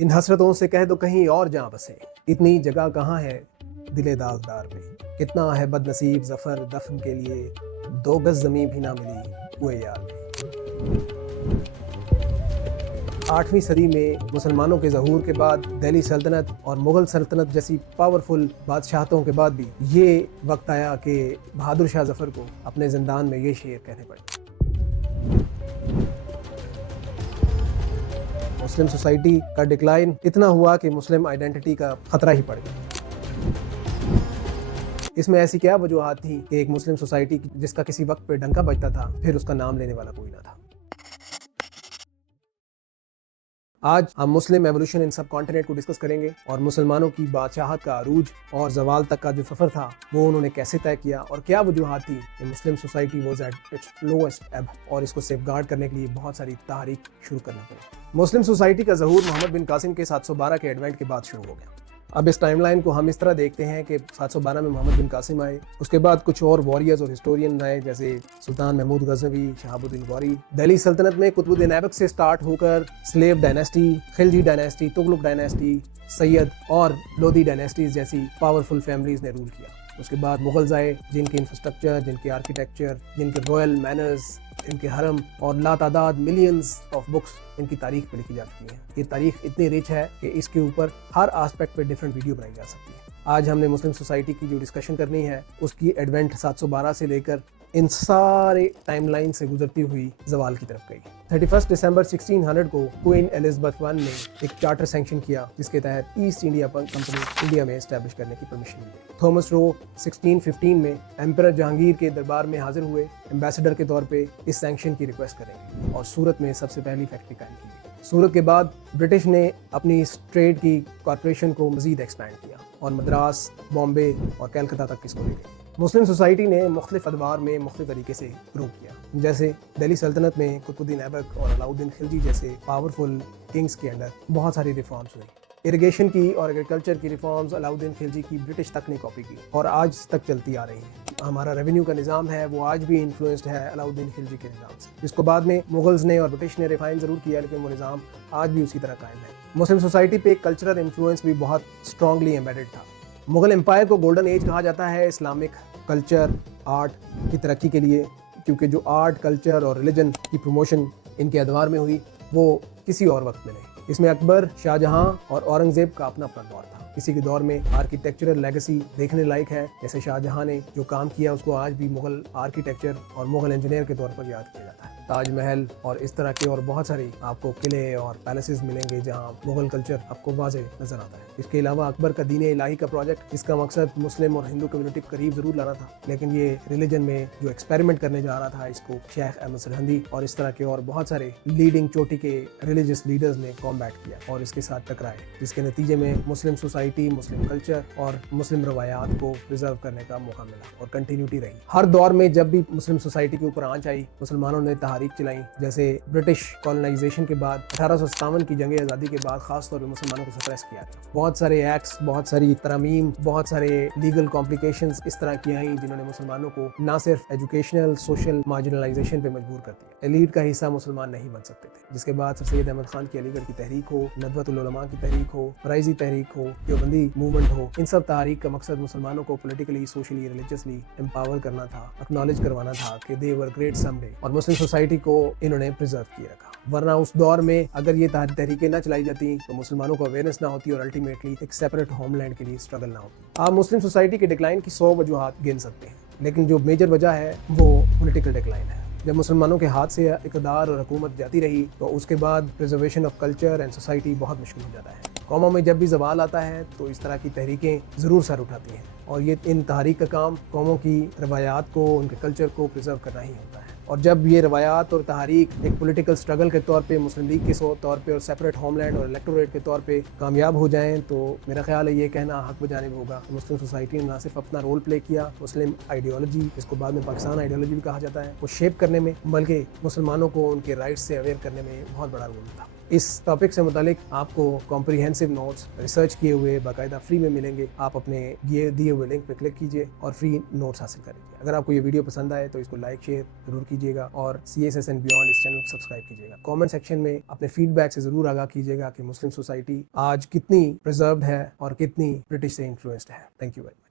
इन हसरतों से कह दो कहीं और जहाँ बसे, इतनी जगह कहाँ है दिले दागदार में, कितना है बदनसीब ज़फ़र दफन के लिए, 2 गज़ ज़मीं भी ना मिली हुए यार में। 8वीं सदी में मुसलमानों के ज़हूर के बाद दिल्ली सल्तनत और मुग़ल सल्तनत जैसी पावरफुल बादशाहतों के बाद भी ये वक्त आया कि बहादुर शाह ज़फ़र को अपने ज़िंदान में ये शेर कहने पड़े। मुस्लिम सोसाइटी का डिक्लाइन इतना हुआ कि मुस्लिम आइडेंटिटी का खतरा ही पड़ गया। इसमें ऐसी क्या वजूहात थी कि एक मुस्लिम सोसाइटी जिसका किसी वक्त पे डंका बजता था, फिर उसका नाम लेने वाला कोई ना था। आज हम मुस्लिम एवोल्यूशन इन सब कॉन्टिनेंट को डिस्कस करेंगे और मुसलमानों की बादशाहत का अरूज और जवाल तक का जो सफ़र था वो उन्होंने कैसे तय किया और क्या वजूहात थी कि Muslim society was at its lowest ebb, और इसको सेफगार्ड करने के लिए बहुत सारी तहरीक शुरू करना पड़ी। मुस्लिम सोसाइटी का ज़हूर मोहम्मद बिन कासिम के 712 के एडवेंट के बाद शुरू हो गया। अब इस टाइमलाइन को हम इस तरह देखते हैं कि 712 में मोहम्मद बिन कासिम आए, उसके बाद कुछ और वॉरियर्स और हिस्टोरियन आए जैसे सुल्तान महमूद गजनवी, शहाबुद्दीन गौरी। दिल्ली सल्तनत में कुतुबुद्दीन ऐबक से स्टार्ट होकर slave dynasty, Khilji dynasty, Tughlaq dynasty, Syed और लोधी डायनेस्टीज जैसी पावरफुल फैमिलीज ने रूल किया। उसके बाद मुगल्स आए जिनके इंफ्रास्ट्रक्चर, जिनके आर्किटेक्चर, जिनके रॉयल मैनर्स, इनके हरम और लातादाद मिलियंस ऑफ बुक्स इनकी तारीख पे लिखी जा चुकी है। ये तारीख इतनी रिच है कि इसके ऊपर हर एस्पेक्ट पे डिफरेंट वीडियो बनाई जा सकती है। आज हमने मुस्लिम सोसाइटी की जो डिस्कशन करनी है उसकी एडवेंट 712 से लेकर इन सारे टाइमलाइन से गुजरती हुई जवाल की तरफ गई। 31 दिसंबर 1600 को क्वीन एलिजाबेथ I ने एक चार्टर सैंक्शन किया जिसके तहत ईस्ट इंडिया कंपनी इंडिया में एस्टैब्लिश करने की परमिशन दी। थॉमस रो 1615 में एम्परर जहांगीर के दरबार में हाजिर हुए एम्बेसडर के तौर पे इस सैंक्शन की रिक्वेस्ट करेंगे और सूरत में सबसे पहली फैक्ट्री कायम की गई। सूरत के बाद ब्रिटिश ने अपनी इस ट्रेड की कॉर्पोरेशन को मजीद एक्सपैंड किया और मद्रास, बॉम्बे और कलकत्ता तक इसको ले गए। मुस्लिम सोसाइटी ने मुख्तलिफ अदवार में मुख्तलिफ तरीके से ग्रो किया, जैसे दिल्ली सल्तनत में कुतुबुद्दीन ऐबक और अलाउद्दीन खिलजी जैसे पावरफुल किंग्स के अंडर बहुत सारी रिफॉर्म्स हुई। इरिगेशन की और एग्रीकल्चर की रिफॉर्म्स अलाउद्दीन खिलजी की ब्रिटिश तक ने कॉपी की और आज तक चलती आ रही हैं। हमारा रेवेन्यू का निज़ाम है वो आज भी इन्फ्लुएंस्ड है अलाउद्दीन खिलजी के निज़ाम से, जिसको बाद में मुगल्स ने और ब्रिटिश ने रिफाइन ज़रूर किया, लेकिन वो निज़ाम आज भी उसी तरह कायम है। मुस्लिम सोसाइटी पे कल्चरल इन्फ्लुएंस भी बहुत स्ट्रांगली एम्बेडेड था। मुगल एम्पायर को गोल्डन एज कहा जाता है इस्लामिक कल्चर आर्ट की तरक्की के लिए, क्योंकि जो आर्ट, कल्चर और रिलीजन की प्रमोशन इनके अदवार में हुई वो किसी और वक्त में नहीं। इसमें अकबर, शाहजहां और औरंगजेब का अपना अपना दौर था। किसी के दौर में आर्किटेक्चरल लेगेसी देखने लायक है, जैसे शाहजहां ने जो काम किया उसको आज भी मुगल आर्किटेक्चर और मुगल इंजीनियर के तौर पर याद किया जाता है। ताजमहल और इस तरह के और बहुत सारे आपको किले और पैलेसेस मिलेंगे जहां मुगल कल्चर आपको वाज़े नजर आता है। इसके अलावा अकबर का दीन इलाही का प्रोजेक्ट, इसका मकसद मुस्लिम और हिंदू कम्युनिटी के करीब जरूर लाना था, लेकिन ये रिलीजन में जो एक्सपेरिमेंट करने जा रहा था इसको शेख अहमद सरहंदी और इस तरह के और बहुत सारे लीडिंग चोटी के रिलीजियस लीडर्स ने कॉम्बैट किया और इसके साथ टकराए, जिसके नतीजे में मुस्लिम सोसाइटी, मुस्लिम कल्चर और मुस्लिम रवायात को प्रिजर्व करने का मौका मिला और कंटिन्यूटी रही। हर दौर में जब भी मुस्लिम सोसाइटी के ऊपर आंच आई, मुसलमानों ने तहरीक चलाई, जैसे ब्रिटिश कॉलोनाइजेशन के बाद 1857 की जंग आज़ादी के बाद खास तौर पर मुसलमानों को सप्रेस किया गया। बहुत सारे एक्ट्स, बहुत सारी तरमीम, बहुत सारे लीगल कॉम्प्लिकेशंस इस तरह की आई जिन्होंने मुसलमानों को ना सिर्फ एजुकेशनल, सोशल मार्जिनलाइजेशन पे मजबूर कर दिया। एलीट का हिस्सा मुसलमान नहीं बन सकते थे, जिसके बाद सर सैयद अहमद खान की अलीगढ़ की तहरीक हो, नदवतुल उलमा की तहरीक हो, फराइजी तहरीक हो, देवबंदी मूवमेंट हो, इन सब तहरीक का मकसद मुसलमानों को पॉलिटिकली, सोशली, रिलीजियसली एम्पावर करना था, एक्नॉलेज करवाना था कि दे वर ग्रेट समडे, और मुस्लिम सोसाइटी को इन्होंने प्रिजर्व किया रखा। वरना उस दौर में अगर ये तहरीकें ना चलाई जाती तो मुसलमानों को अवेयरनेस ना होती और अल्टीमेटली एक सेपरेट होमलैंड के लिए स्ट्रगल ना होती। आप मुस्लिम सोसाइटी के डिक्लाइन की 100 वजूहात गिन सकते हैं, लेकिन जो मेजर वजह है वो पॉलिटिकल डिक्लाइन है। जब मुसलमानों के हाथ से इक़्तिदार और हुकूमत जाती रही तो उसके बाद preservation of culture and society बहुत मुश्किल हो जाता है। कौमों में जब भी ज़वाल आता है तो इस तरह की तहरीकें ज़रूर सर उठाती हैं और ये इन तहरीक का काम कौमों की रवायात को, उनके कल्चर को प्रिजर्व करना ही होता है। और जब ये रवायात और तहरीक एक पॉलिटिकल स्ट्रगल के तौर पे, मुस्लिम लीग के तौर पे और सेपरेट होमलैंड और इलेक्टोरेट के तौर पे कामयाब हो जाएं तो मेरा ख्याल है ये कहना हक बजानिब होगा। मुस्लिम सोसाइटी ने ना सिर्फ अपना रोल प्ले किया मुस्लिम आइडियोलॉजी, जिसको बाद में पाकिस्तान आइडियोलॉजी भी कहा जाता है, वो शेप करने में, बल्कि मुसलमानों को उनके राइट्स से अवेयर करने में बहुत बड़ा रोल था। اس टॉपिक से मुतालिक आपको कॉम्प्रिहेंसिव नोट्स रिसर्च किए हुए बाकायदा फ्री में मिलेंगे। आप अपने ये दिए हुए लिंक पे क्लिक कीजिए और फ्री नोट्स हासिल करेंगे। अगर आपको ये वीडियो पसंद आए तो इसको लाइक शेयर जरूर कीजिएगा और CSS एंड बियॉन्ड इस चैनल को सब्सक्राइब कीजिएगा। कमेंट सेक्शन में अपने फीडबैक से जरूर आगाह कीजिएगा कि मुस्लिम सोसाइटी आज कितनी प्रिजर्व्ड है और कितनी ब्रिटिश से इन्फ्लुएंस्ड है। Thank you very much.